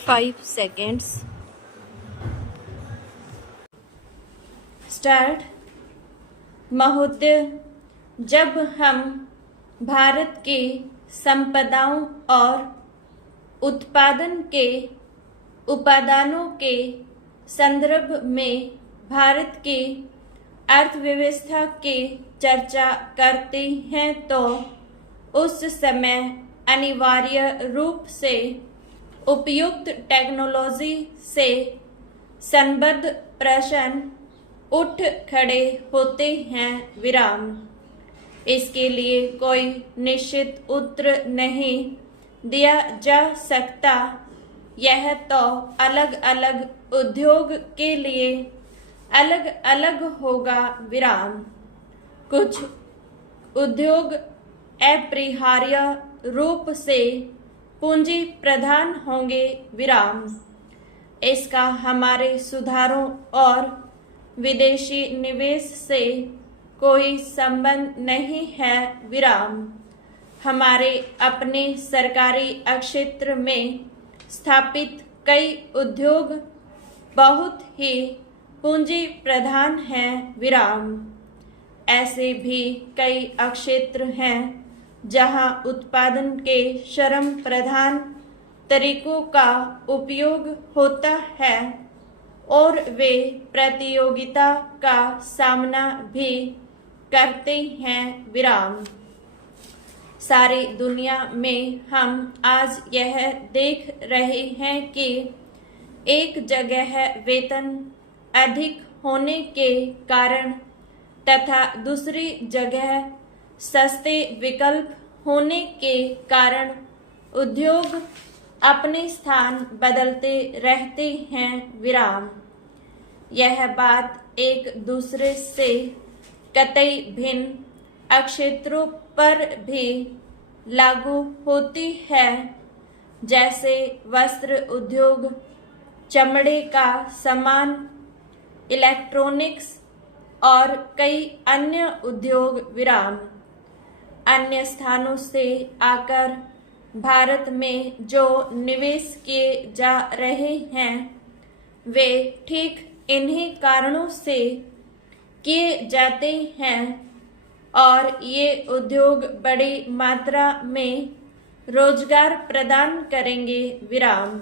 5 seconds. Start. महोदय, जब हम भारत के संपदाओं और उत्पादन के उपादानों के संदर्भ में भारत के अर्थव्यवस्था की चर्चा करते हैं तो उस समय अनिवार्य रूप से उपयुक्त टेक्नोलॉजी से संबद्ध प्रश्न उठ खड़े होते हैं। विराम। इसके लिए कोई निश्चित उत्तर नहीं दिया जा सकता। यह तो अलग अलग उद्योग के लिए अलग अलग होगा। विराम। कुछ उद्योग अपरिहार्य रूप से पूंजी प्रधान होंगे। विराम। इसका हमारे सुधारों और विदेशी निवेश से कोई संबंध नहीं है। विराम। हमारे अपने सरकारी क्षेत्र में स्थापित कई उद्योग बहुत ही पूंजी प्रधान हैं। विराम। ऐसे भी कई क्षेत्र हैं जहां उत्पादन के श्रम प्रधान तरीकों का उपयोग होता है और वे प्रतियोगिता का सामना भी करते हैं। विराम। सारी दुनिया में हम आज यह देख रहे हैं कि एक जगह वेतन अधिक होने के कारण तथा दूसरी जगह सस्ते विकल्प होने के कारण उद्योग अपने स्थान बदलते रहते हैं। विराम। यह बात एक दूसरे से कतई भिन्न क्षेत्रों पर भी लागू होती है, जैसे वस्त्र उद्योग, चमड़े का सामान, इलेक्ट्रॉनिक्स और कई अन्य उद्योग। विराम। अन्य स्थानों से आकर भारत में जो निवेश किए जा रहे हैं वे ठीक इन्हीं कारणों से किए जाते हैं और ये उद्योग बड़ी मात्रा में रोजगार प्रदान करेंगे। विराम।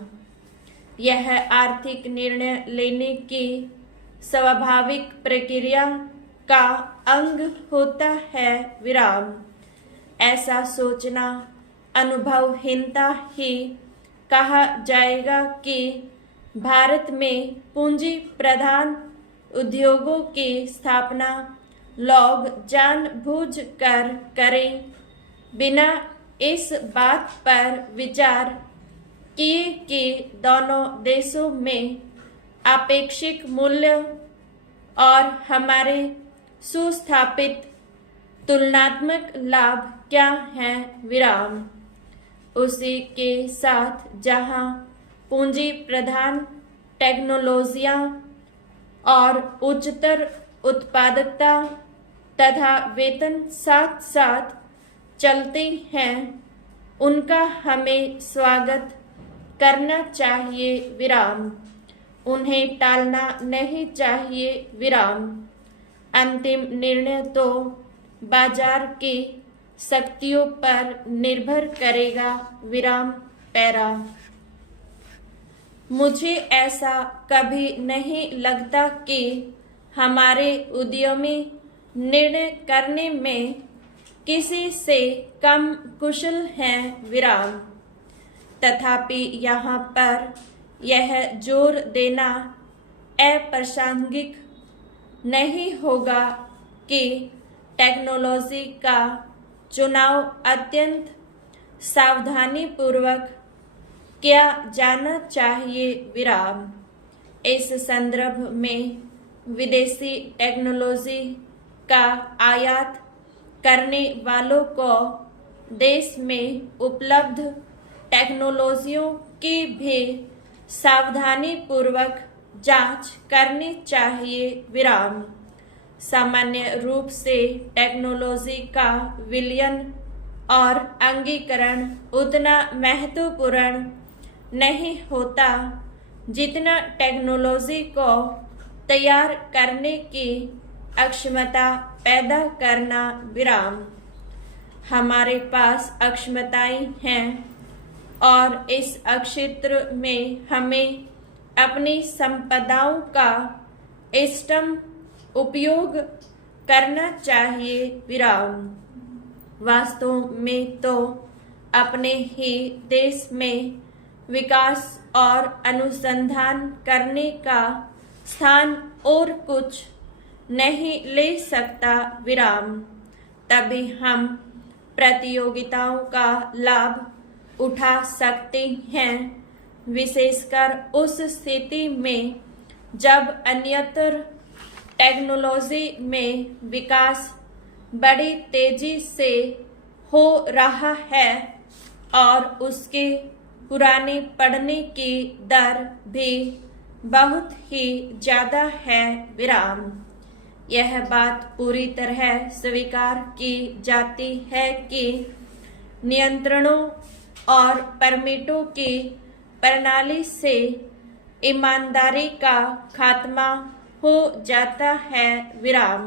यह आर्थिक निर्णय लेने की स्वाभाविक प्रक्रिया का अंग होता है। विराम। ऐसा सोचना अनुभवहीनता ही कहा जाएगा कि भारत में पूंजी प्रधान उद्योगों की स्थापना लोग जानबूझकर करें, बिना इस बात पर विचार किए कि दोनों देशों में आपेक्षिक मूल्य और हमारे सुस्थापित तुलनात्मक लाभ क्या है। विराम। उसी के साथ जहां पूंजी प्रधान टेक्नोलॉजियां और उच्चतर उत्पादकता तथा वेतन साथ साथ चलते हैं, उनका हमें स्वागत करना चाहिए। विराम। उन्हें टालना नहीं चाहिए। विराम। अंतिम निर्णय तो बाजार की शक्तियों पर निर्भर करेगा। विराम। पैरा। मुझे ऐसा कभी नहीं लगता कि हमारे उद्यमी निर्णय करने में किसी से कम कुशल हैं। विराम। तथापि यहाँ पर यह जोर देना अप्रासंगिक नहीं होगा कि टेक्नोलॉजी का चुनाव अत्यंत सावधानीपूर्वक किया जाना चाहिए। विराम। इस संदर्भ में विदेशी टेक्नोलॉजी का आयात करने वालों को देश में उपलब्ध टेक्नोलॉजियों की भी सावधानीपूर्वक जांच करनी चाहिए। विराम। सामान्य रूप से टेक्नोलॉजी का विलयन और अंगीकरण उतना महत्वपूर्ण नहीं होता जितना टेक्नोलॉजी को तैयार करने की अक्षमता पैदा करना विराम। हमारे पास अक्षमताएं हैं और इस क्षेत्र में हमें अपनी संपदाओं का इष्टतम उपयोग करना चाहिए विराम। वास्तव में तो अपने ही देश में विकास और अनुसंधान करने का स्थान और कुछ नहीं ले सकता विराम। तभी हम प्रतियोगिताओं का लाभ उठा सकते हैं, विशेषकर उस स्थिति में जब अन्यत्र टेक्नोलॉजी में विकास बड़ी तेजी से हो रहा है और उसके पुराने पड़ने की दर भी बहुत ही ज़्यादा है विराम। यह बात पूरी तरह स्वीकार की जाती है कि नियंत्रणों और परमिटों की प्रणाली से ईमानदारी का खात्मा हो जाता है विराम।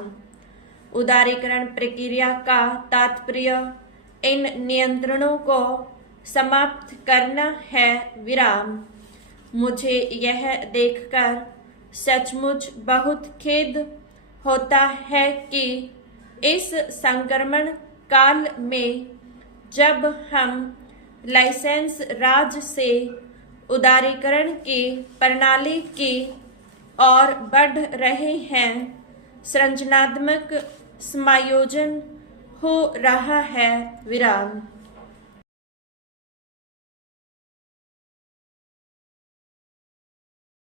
उदारीकरण प्रक्रिया का तात्पर्य इन नियंत्रणों को समाप्त करना है विराम। मुझे यह देखकर सचमुच बहुत खेद होता है कि इस संक्रमण काल में जब हम लाइसेंस राज से उदारीकरण की प्रणाली की ओर बढ़ रहे हैं, सृजनात्मक समायोजन हो रहा है विराम।